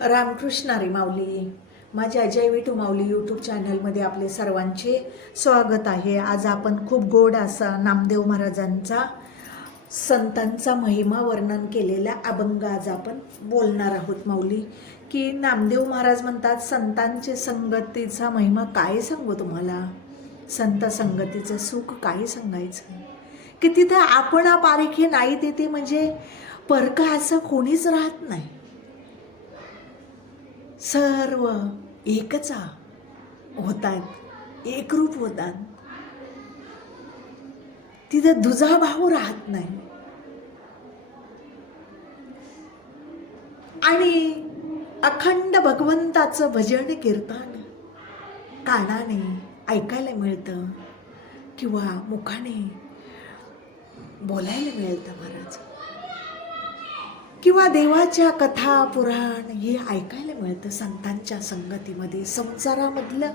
रामकृष्ण हरी माऊली. माझ्या अजय विठू माऊली यूट्यूब चॅनलमध्ये आपले सर्वांचे स्वागत आहे. आज आपण खूप गोड असा नामदेव महाराजांचा संतांचा महिमा वर्णन केलेला अभंग आज आपण बोलणार आहोत माऊली. की नामदेव महाराज म्हणतात, संतांचे संगतीचा महिमा काय सांगू तुम्हाला, संत संगतीचं सुख काय सांगायचं. की तिथं आपण पारिखे नाही तिथे म्हणजे परका असं कोणीच राहत नाही, सर्व एकच होतात, एकरूप होतात. तिथं दुजाभाव राहत नाही. आणि अखंड भगवंताचं भजन कीर्तन कानाने ऐकायला मिळतं किंवा मुखाने बोलायला मिळतं महाराज, किंवा देवाच्या कथा पुराण हे ऐकायला मिळतं संतांच्या संगतीमध्ये. संसारामधलं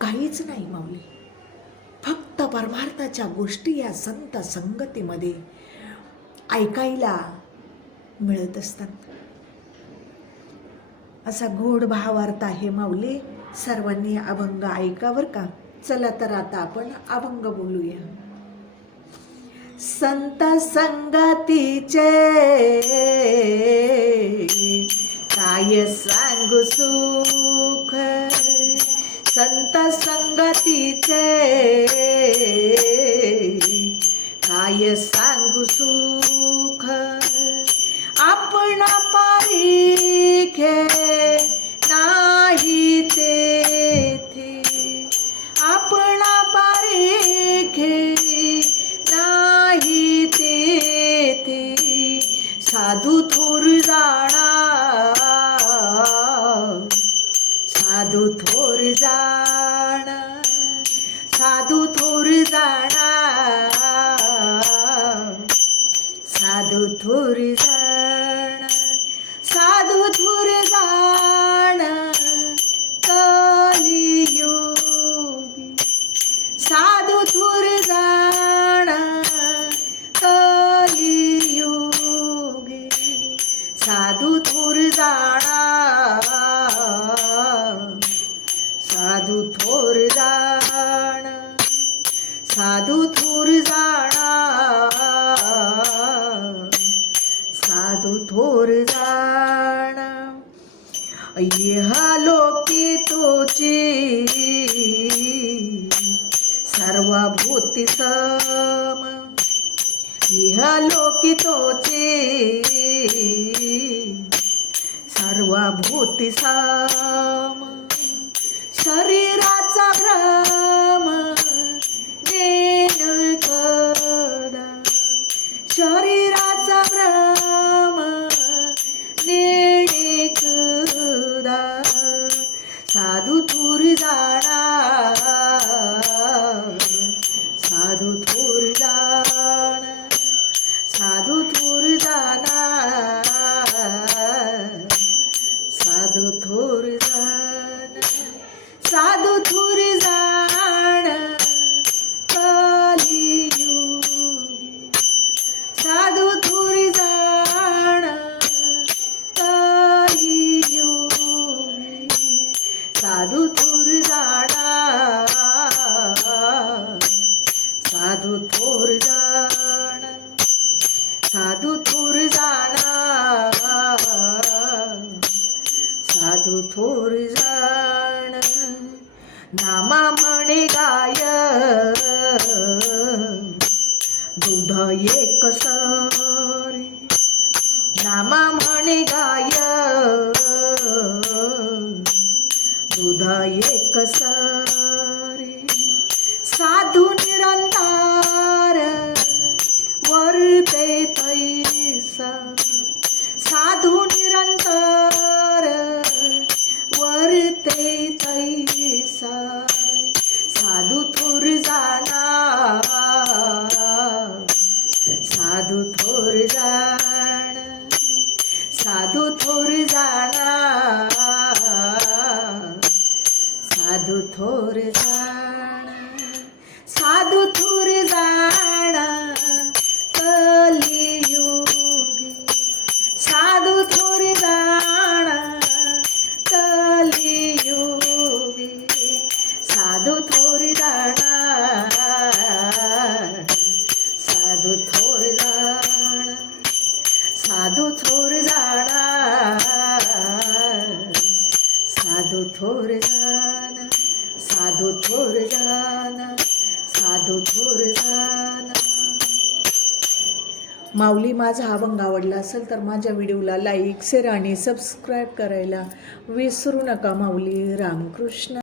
काहीच नाही माऊली, फक्त परमार्थाच्या गोष्टी या संत संगतीमध्ये ऐकायला मिळत असतात. असा गोड भावार्थ आहे माऊली. सर्वांनी अभंग ऐका बरं का. चला तर आता आपण अभंग बोलूया. संत संगतीचे काय सांगू सुख, संत संगतीचे काय सांगू सुख. आपणा पारिखे नाही तेथे, आपणा पारिखे नाही तेथे. साधू थोर जाणा, साधू थोर जाणा, साधू थोर जाणा, साधू थोर जाणा, साधू थोर जाणा. कलियुगी साधू थोर जाणा, कलियुगी साधू थोर जाणा, साधू थोर जाणा, साधू थोर जाणा, साधू थोर जाणा. इहा लोकी तोची सर्वभूती सम, इहा लोकी तोची सर्वभूती सम. शरीराचा भ्रम नेन कदा, शरीराचा भ्रम नेणे कदा. साधू थोर जाणा, साधू थोर जाणा, साधू थोर जाणा, साधू थोर जाणा, साधू थोर जाणा. कलियुगी साधू थोर जाणा, कलियुगी साधू थोर जाणा, साधू थोर जाणा, साधू थोर जाणा, साधू थोर जाणा. नामा म्हणे गाय दूध एक सरी, नामा म्हणे गाय दूध एक सरी. साधू निरंतर वर्ते तैसा, साधू निरंतर वर्ते तैसा. साधू थोर जाणा, साधू थोर जाणा, साधू थोर जाणा, साधू साधू थोर जाना, साधू थोर जाना, साधू थोर जाना. माऊली, माझा हा अभंग आवडला असेल तर माझ्या व्हिडिओला लाईक, शेअर आणि सबस्क्राईब करायला विसरू नका माऊली. रामकृष्ण.